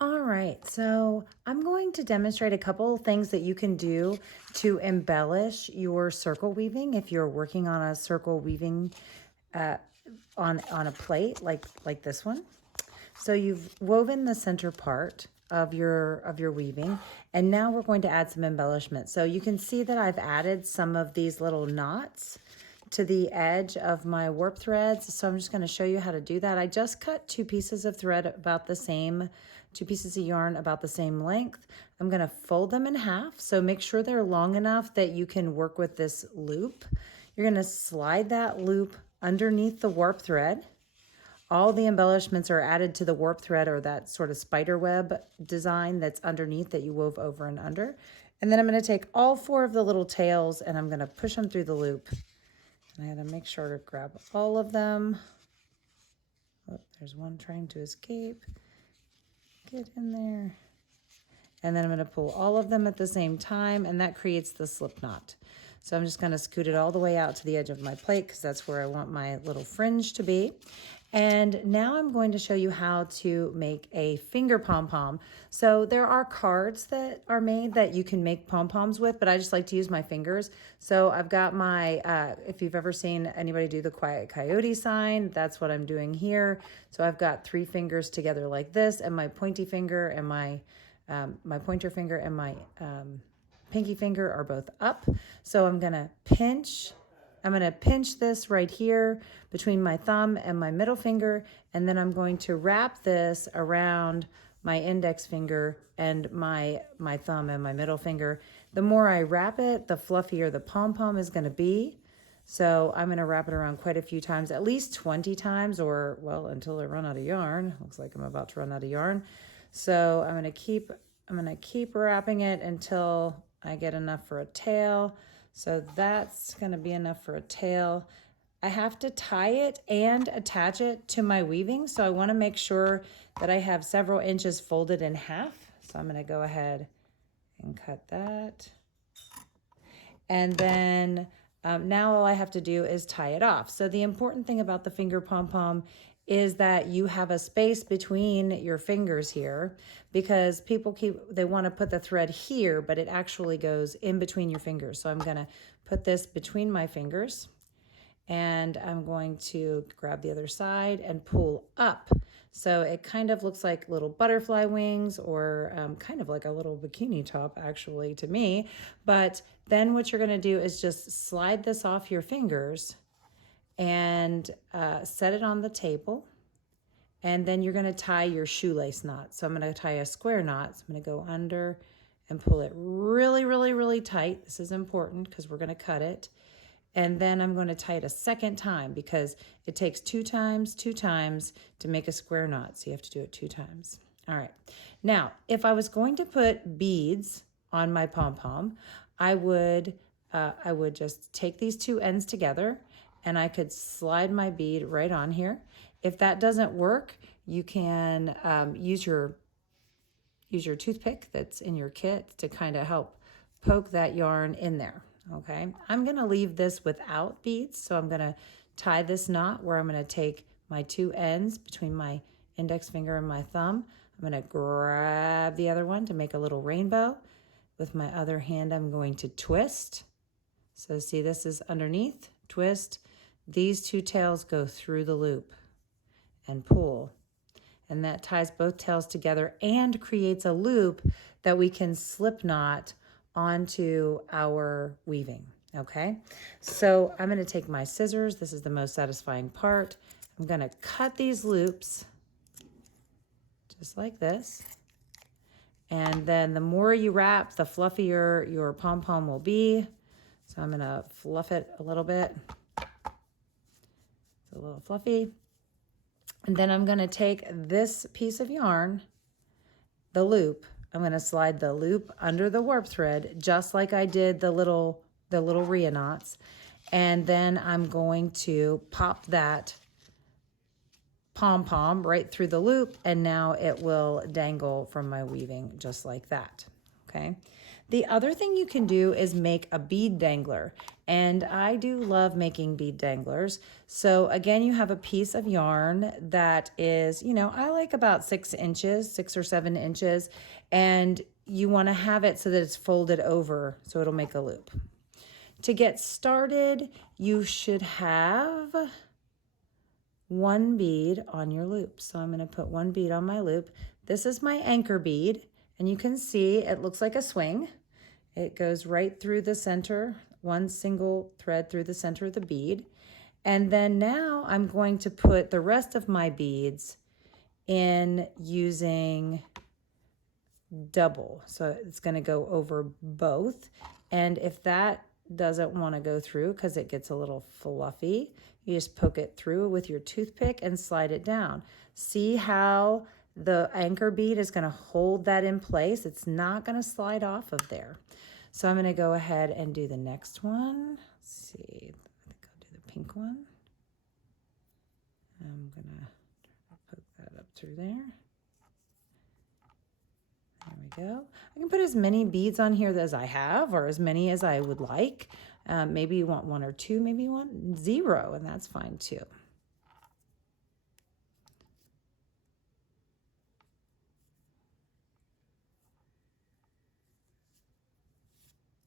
All right, so I'm going to demonstrate a couple of things that you can do to embellish your circle weaving if you're working on a circle weaving on a plate like this one. So you've woven the center part of your weaving, and now we're going to add some embellishment. So you can see that I've added some of these little knots to the edge of my warp threads. So I'm just going to show you how to do that. I just cut two pieces of thread about the same, two pieces of yarn about the same length. I'm going to fold them in half. So make sure they're long enough that you can work with this loop. You're going to slide that loop underneath the warp thread. All the embellishments are added to the warp thread, or that sort of spider web design that's underneath that you wove over and under. And then I'm going to take all four of the little tails and I'm going to push them through the loop. And I had to make sure to grab all of them. Oh, there's one trying to escape. Get in there. And then I'm going to pull all of them at the same time, and that creates the slip knot. So I'm just going to scoot it all the way out to the edge of my plate because that's where I want my little fringe to be. And now I'm going to show you how to make a finger pom-pom. So there are cards that are made that you can make pom-poms with, but I just like to use my fingers. So I've got my, if you've ever seen anybody do the Quiet Coyote sign, that's what I'm doing here. So I've got three fingers together like this, and my pointy finger and my pointer finger and my pinky finger are both up. So I'm going to pinch this right here between my thumb and my middle finger, and then I'm going to wrap this around my index finger and my thumb and my middle finger. The more I wrap it, the fluffier the pom-pom is going to be. So I'm going to wrap it around quite a few times, at least 20 times, or well, until I run out of yarn. Looks like I'm about to run out of yarn. So I'm going to keep wrapping it until I get enough for a tail. So that's going to be enough for a tail. I have to tie it and attach it to my weaving, so I want to make sure that I have several inches folded in half. So I'm going to go ahead and cut that. And then now all I have to do is tie it off. So the important thing about the finger pom-pom is that you have a space between your fingers here, because they want to put the thread here, but it actually goes in between your fingers. So I'm going to put this between my fingers, and I'm going to grab the other side and pull up. So it kind of looks like little butterfly wings, or kind of like a little bikini top actually to me. But then what you're going to do is just slide this off your fingers and set it on the table. And then you're going to tie your shoelace knot. So I'm going to tie a square knot. So I'm going to go under and pull it really, really, really tight. This is important because we're going to cut it. And then I'm going to tie it a second time, because it takes two times to make a square knot. So you have to do it 2 times. All right. Now, if I was going to put beads on my pom-pom, I would just take these two ends together, and I could slide my bead right on here. If that doesn't work, you can use your toothpick that's in your kit to kind of help poke that yarn in there. Okay, I'm going to leave this without beads, so I'm going to tie this knot where I'm going to take my two ends between my index finger and my thumb. I'm going to grab the other one to make a little rainbow. With my other hand, I'm going to twist. So see, this is underneath, twist. These two tails go through the loop and pull. And that ties both tails together and creates a loop that we can slip knot onto our weaving. Okay, so I'm going to take my scissors. This is the most satisfying part. I'm going to cut these loops just like this. And then the more you wrap, the fluffier your pom-pom will be. So I'm going to fluff it a little bit. It's a little fluffy. And then I'm going to take this piece of yarn, the loop, I'm going to slide the loop under the warp thread, just like I did the little Rhea knots. And then I'm going to pop that pom-pom right through the loop, and now it will dangle from my weaving just like that. Okay. The other thing you can do is make a bead dangler. And I do love making bead danglers. So again, you have a piece of yarn that is, I like about 6 inches, 6 or 7 inches. And you want to have it so that it's folded over so it'll make a loop. To get started, you should have 1 bead on your loop. So I'm going to put 1 bead on my loop. This is my anchor bead, and you can see it looks like a swing. It goes right through the center, 1 single thread through the center of the bead. And then now I'm going to put the rest of my beads in using double. So it's going to go over both. And if that doesn't want to go through because it gets a little fluffy, you just poke it through with your toothpick and slide it down. See how the anchor bead is going to hold that in place? It's not going to slide off of there. So I'm going to go ahead and do the next one. Let's see, I think I'll do the pink one. I'm going to poke that up through there. There we go. I can put as many beads on here as I have, or as many as I would like. Maybe you want 1 or 2, maybe you want 0, and that's fine too.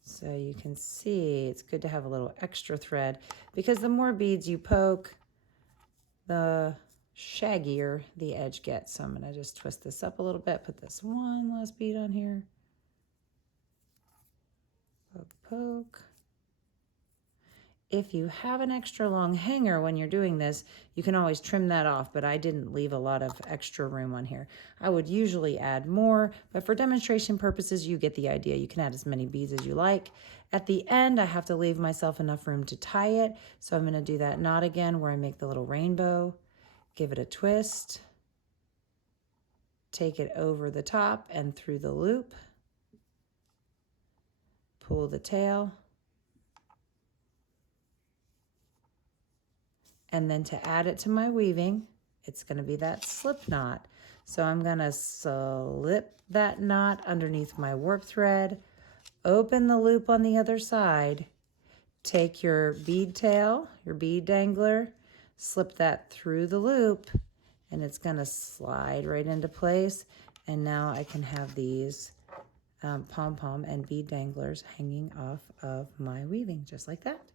So you can see it's good to have a little extra thread, because the more beads you poke, the shaggier the edge gets. So I'm going to just twist this up a little bit, put this one last bead on here. Poke, poke. If you have an extra long hanger when you're doing this, you can always trim that off, but I didn't leave a lot of extra room on here. I would usually add more, but for demonstration purposes, you get the idea. You can add as many beads as you like. At the end, I have to leave myself enough room to tie it, so I'm going to do that knot again where I make the little rainbow, give it a twist, take it over the top and through the loop, pull the tail, and then to add it to my weaving, it's going to be that slip knot. So I'm going to slip that knot underneath my warp thread, open the loop on the other side, take your bead tail, your bead dangler, slip that through the loop, and it's going to slide right into place. And now I can have these pom-pom and bead danglers hanging off of my weaving just like that.